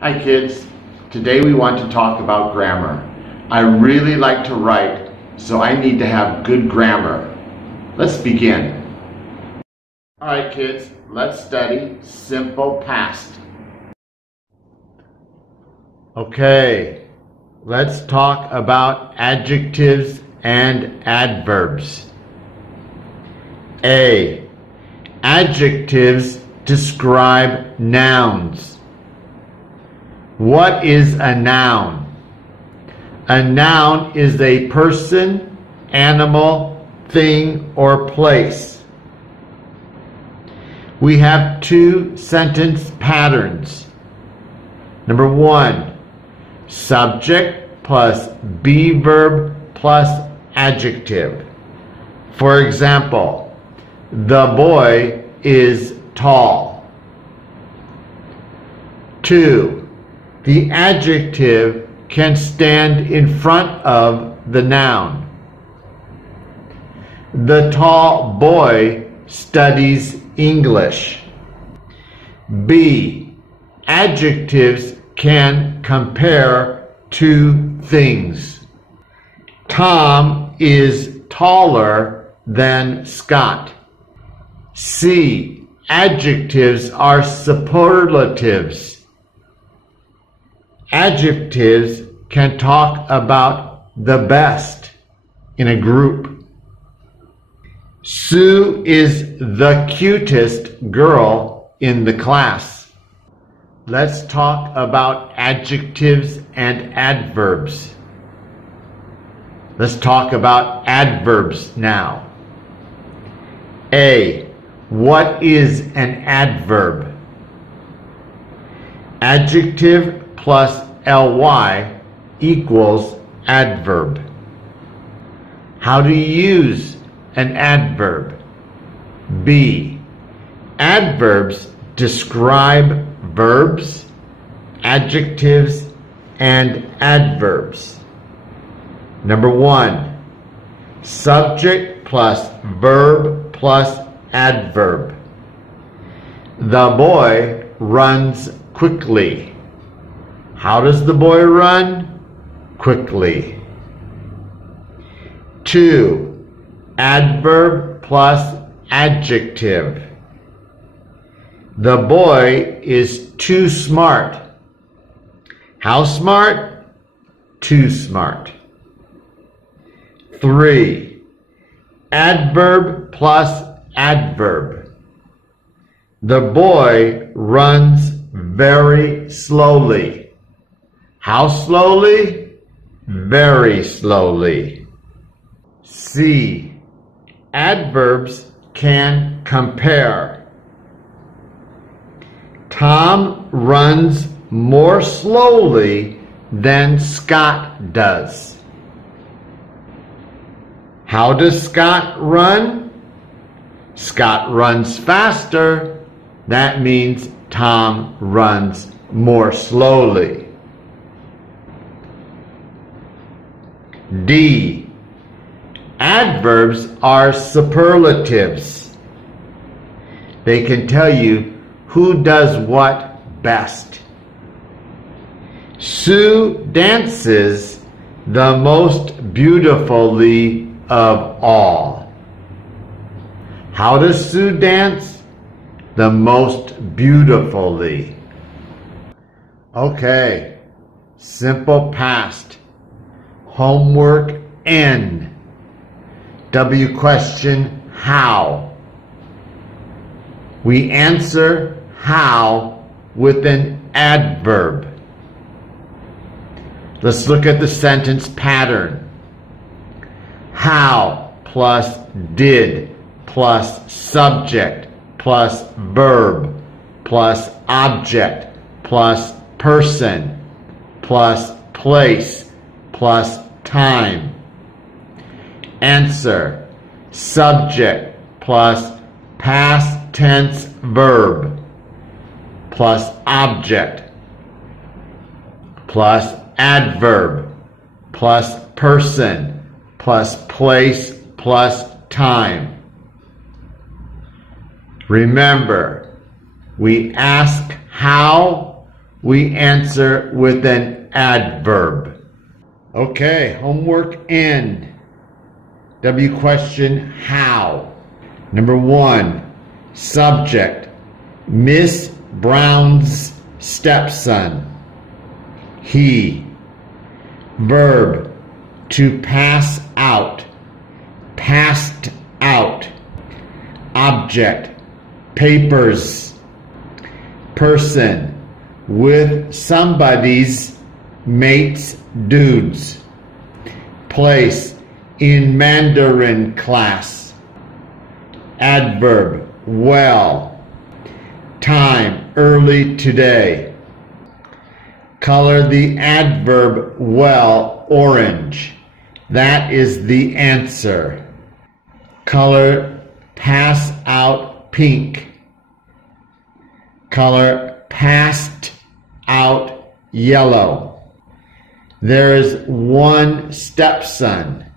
Hi kids, today we want to talk about grammar. I really like to write, so I need to have good grammar. Let's begin. Alright kids, let's study simple past. Okay, let's talk about adjectives and adverbs. A. Adjectives describe nouns. What is a noun? A noun is a person, animal, thing, or place. We have two sentence patterns. Number 1, subject plus be verb plus adjective. For example, the boy is tall. 2, the adjective can stand in front of the noun. The tall boy studies English. B. Adjectives can compare two things. Tom is taller than Scott. C. Adjectives are superlatives. Adjectives can talk about the best in a group. Sue is the cutest girl in the class. Let's talk about adjectives and adverbs. Let's talk about adverbs now. A. What is an adverb? Adjective plus ly equals adverb. How do you use an adverb? B. Adverbs describe verbs, adjectives, and adverbs. Number 1, subject plus verb plus adverb. The boy runs quickly. How does the boy run? Quickly. 2, adverb plus adjective. The boy is too smart. How smart? Too smart. 3, adverb plus adverb. The boy runs very slowly. How slowly? Very slowly. C. Adverbs can compare. Tom runs more slowly than Scott does. How does Scott run? Scott runs faster. That means Tom runs more slowly. D. Adverbs are superlatives. They can tell you who does what best. Sue dances the most beautifully of all. How does Sue dance? The most beautifully. Okay, simple past. Homework N. W question, how? We answer how with an adverb. Let's look at the sentence pattern. How plus did plus subject plus verb plus object plus person plus place plus time. Answer, subject plus past tense verb plus object plus adverb plus person plus place plus time. Remember, we ask how, we answer with an adverb. Okay, homework end. W question, how? Number 1, subject, Miss Brown's stepson. He. Verb, to pass out. Passed out. Object, papers. Person, with somebody's mates dudes. Place, in Mandarin class. Adverb, well. Time, early today. Color the adverb well orange. That is the answer. Color pass out pink. Color passed out yellow. There is one stepson,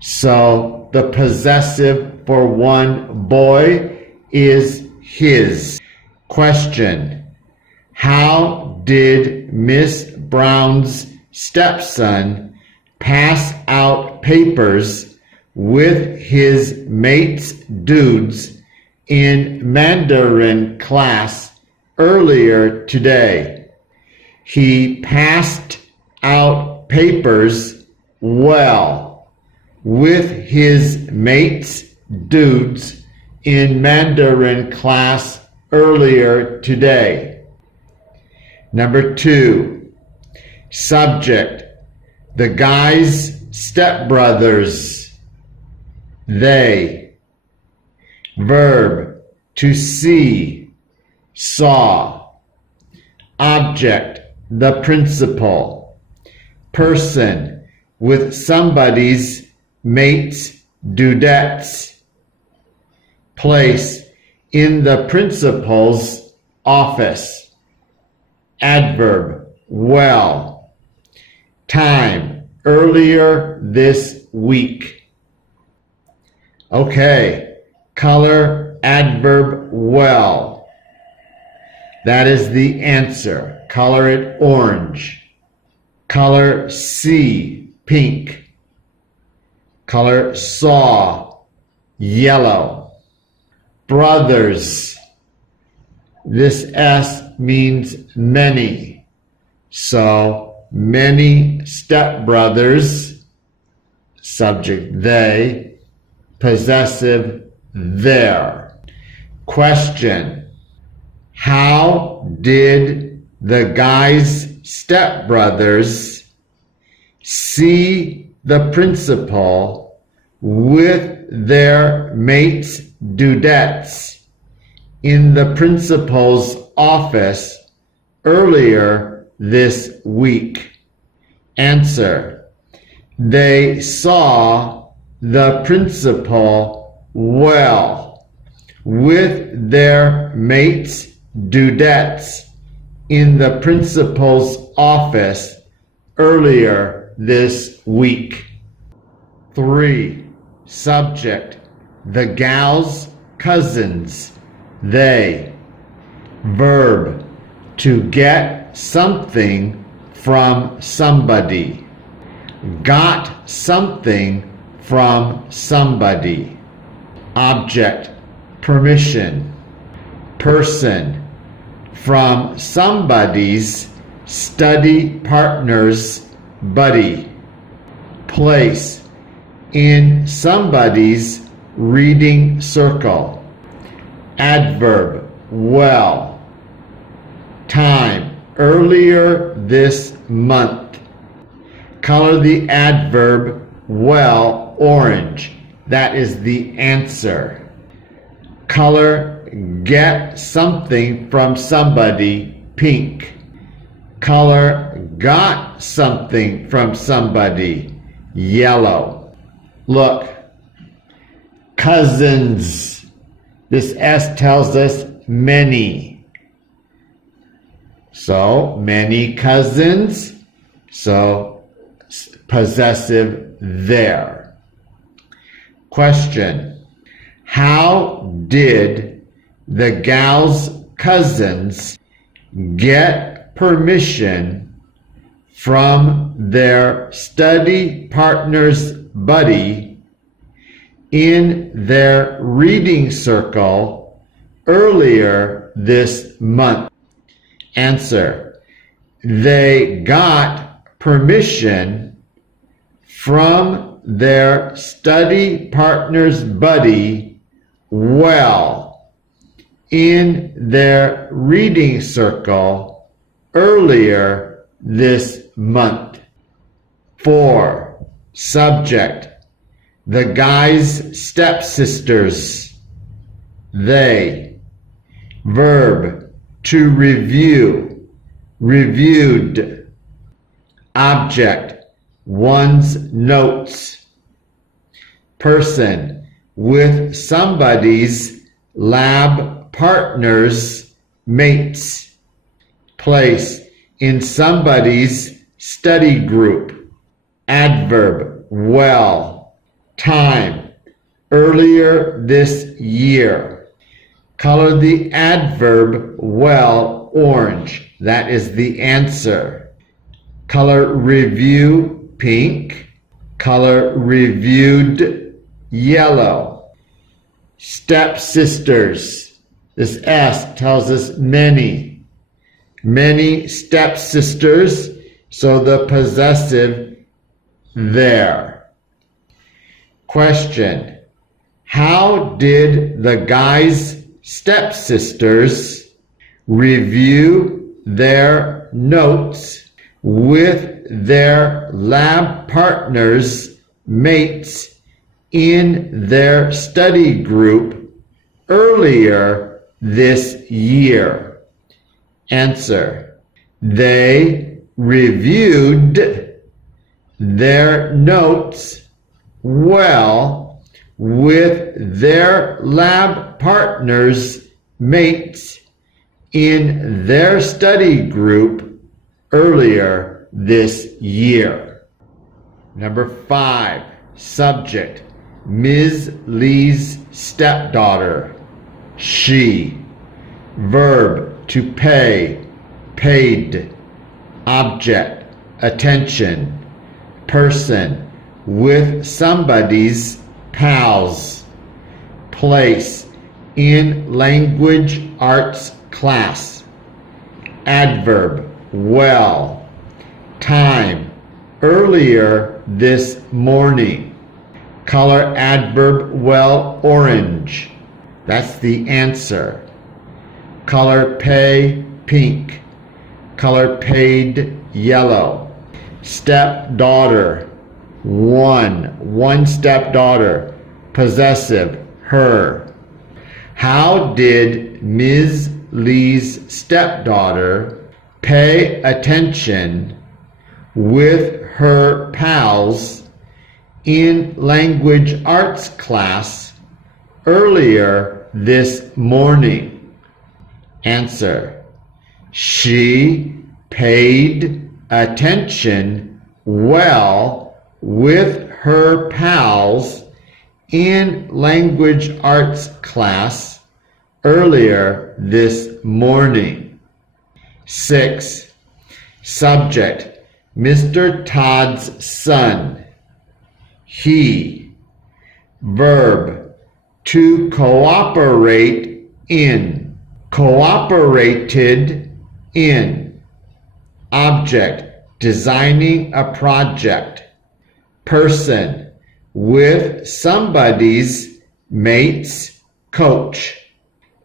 so the possessive for one boy is his. Question, how did Miss Brown's stepson pass out papers with his mates dudes in Mandarin class earlier today? He passed out papers well with his mates dudes in Mandarin class earlier today. Number 2, subject, the guy's stepbrothers. They. Verb, to see, saw. Object, the principal. Person, with somebody's mates dudettes. Place, in the principal's office. Adverb, well. Time, earlier this week. Okay, color adverb well. That is the answer. Color it orange. Color see, pink. Color saw, yellow. Brothers. This S means many. So, many stepbrothers, subject they, possessive their. Question, how did the guy's stepbrothers see the principal with their mates dudettes in the principal's office earlier this week? Answer, they saw the principal well with their mates dudettes in the principal's office earlier this week. 3, subject, the gal's cousins. They. Verb, to get something from somebody. Got something from somebody. Object, permission. Person, from somebody's study partner's buddy. Place, in somebody's reading circle. Adverb, well. Time, earlier this month. Color the adverb well orange. That is the answer. Color get something from somebody pink. Color got something from somebody yellow. Look, cousins. This S tells us many. So, many cousins. So, possessive there. Question, how did the gal's cousins get permission from their study partner's buddy in their reading circle earlier this month? Answer: they got permission from their study partner's buddy well in their reading circle earlier this month. 4. Subject: the guy's stepsisters. They. Verb: to review, reviewed. Object: one's notes. Person: with somebody's lab partner's mates. Place: in somebody's study group. Adverb: well. Time: earlier this year. Color the adverb well orange. That is the answer. Color review pink. Color reviewed yellow. Stepsisters. This S tells us many. Many stepsisters, so the possessive there. Question: how did the guy's stepsisters review their notes with their lab partners' mates in their study group earlier this year? Answer: they reviewed their notes well with their lab partners' mates in their study group earlier this year. Number 5. Subject: Ms. Lee's stepdaughter. She. Verb: to pay, paid. Object: attention. Person: with somebody's pals. Place: in language arts class. Adverb: well. Time: earlier this morning. Color adverb well orange. That's the answer. Color pay pink. Color paid yellow. Stepdaughter: one stepdaughter. Possessive: her. How did Ms. Lee's stepdaughter pay attention with her pals in language arts class earlier this morning? Answer: she paid attention well with her pals in language arts class earlier this morning. 6. Subject: Mr. Todd's son. He. Verb: to cooperate in. Cooperated in. Object: designing a project. Person: with somebody's mates coach.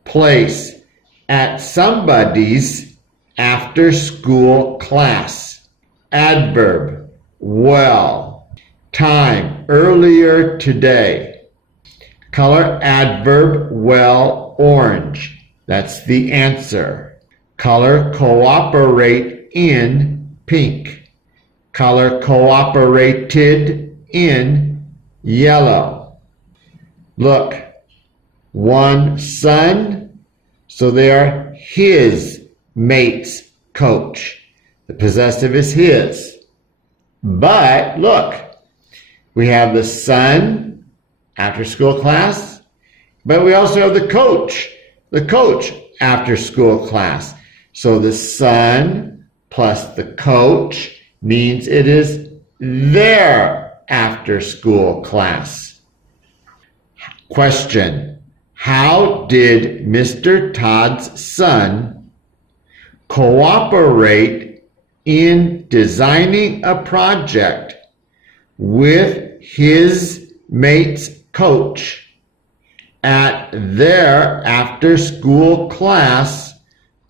Place: at somebody's after school class. Adverb: well. Time: earlier today. Color adverb well orange. That's the answer. Color cooperate in pink. Color cooperated in yellow. Look, one son, so they are his mates coach. The possessive is his. But look, we have the son, after school class, but we also have the coach after school class. So the son plus the coach means it is their after-school class. Question: how did Mr. Todd's son cooperate in designing a project with his mate's coach at their after-school class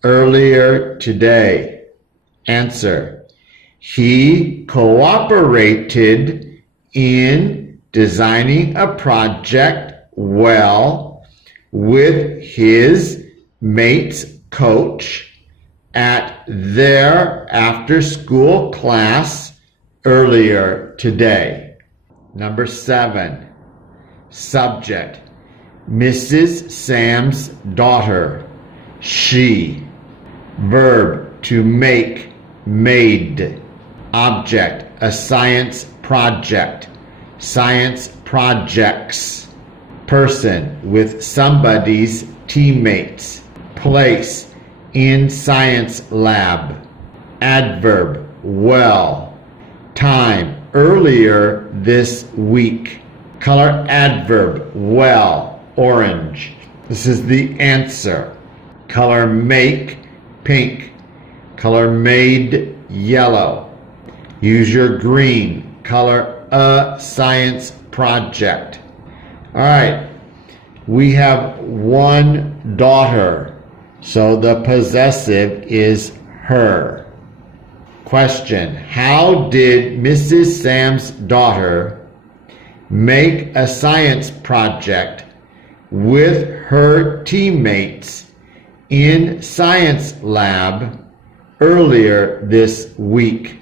earlier today? Answer: he cooperated in designing a project well with his mate's coach at their after-school class earlier today. Number 7. Subject: Mrs. Sam's daughter. She. Verb: to make, made. Object: a science project. Science projects. Person: with somebody's teammates. Place: in science lab. Adverb: well. Time: earlier this week. Color adverb: well, orange. This is the answer. Color make, pink. Color made, yellow. Use your green. Color a science project. All right, we have one daughter, so the possessive is her. Question: how did Mrs. Sam's daughter make a science project with her teammates in science lab earlier this week?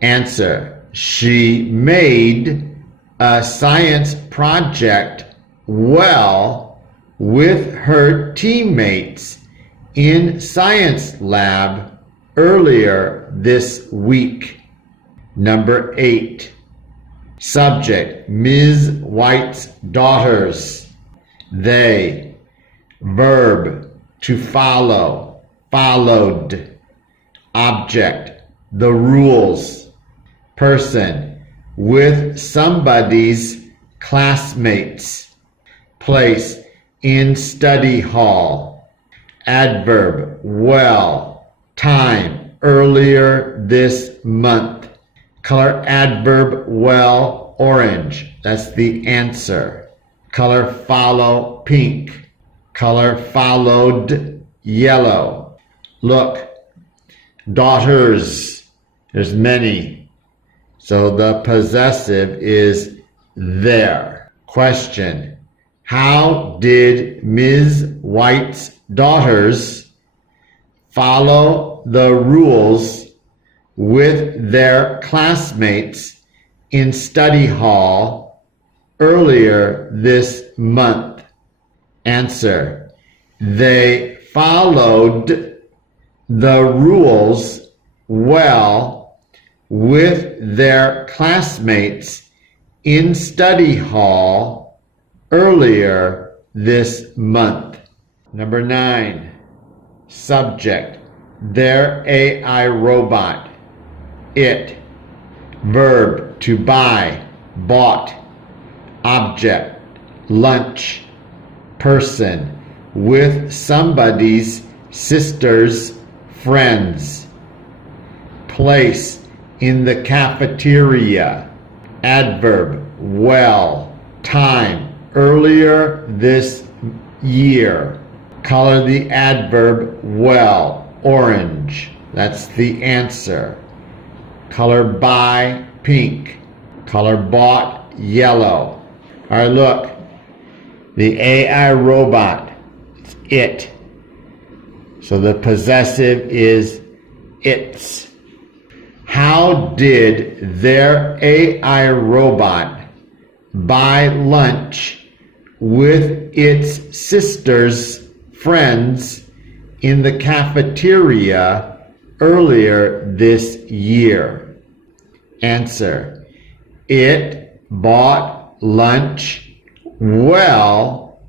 Answer: she made a science project well with her teammates in science lab earlier this week. Number 8. Subject: Ms. White's daughters. They. Verb: to follow, followed. Object: the rules. Person: with somebody's classmates. Place: in study hall. Adverb: well. Time: earlier this month. Color adverb well, orange. That's the answer. Color follow, pink. Color followed, yellow. Look, daughters. There's many. So the possessive is their. Question: how did Ms. White's daughters follow the rules with their classmates in study hall earlier this month? Answer: they followed the rules well with their classmates in study hall earlier this month. Number 9. Subject: their AI robot. It. Verb: to buy, bought. Object: lunch. Person: with somebody's sister's friends. Place: in the cafeteria. Adverb: well. Time: earlier this year. Color the adverb well, orange. That's the answer. Color buy, pink. Color bought, yellow. All right, look. The AI robot, it's it. So the possessive is its. How did their AI robot buy lunch with its sister's friends in the cafeteria earlier this year? Answer: it bought lunch well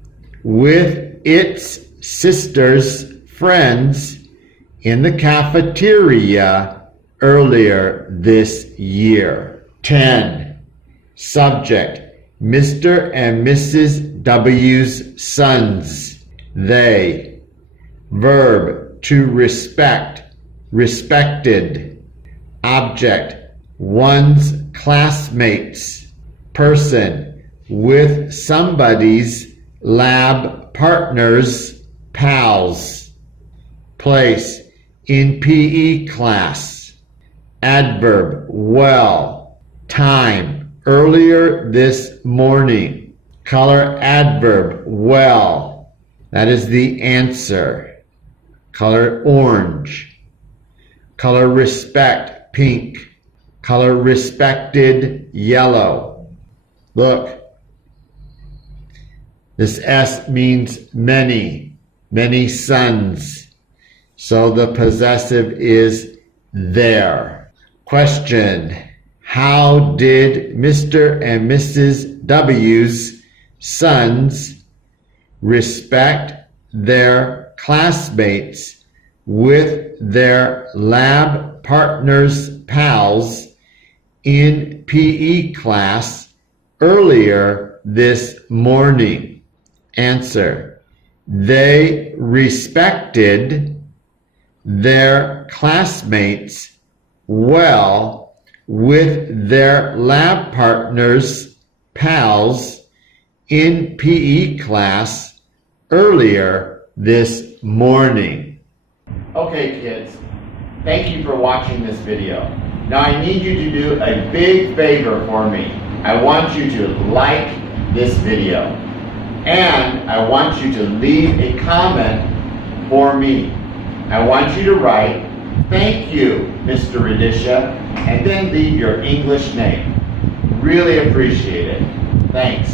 with its sister's friends in the cafeteria earlier this year. 10. Subject, Mr. and Mrs. W's sons. They. Verb, to respect, respected. Object, one's classmates. Person, with somebody's lab partners, pals. Place, in PE class. Adverb, well. Time, earlier this morning. Color adverb, well. That is the answer. Color orange. Color respect, pink. Color respected, yellow. Look. This S means many, many sons. So the possessive is their. Question. How did Mr. and Mrs. W's sons respect their classmates with their lab partners, pals, in PE class earlier this morning? Answer. They respected their classmates well with their lab partners, pals, in PE class earlier this morning. Okay, kids, thank you for watching this video. Now I need you to do a big favor for me. I want you to like this video, and I want you to leave a comment for me. I want you to write, "Thank you, Mr. Radisha," and then leave your English name. Really appreciate it. Thanks.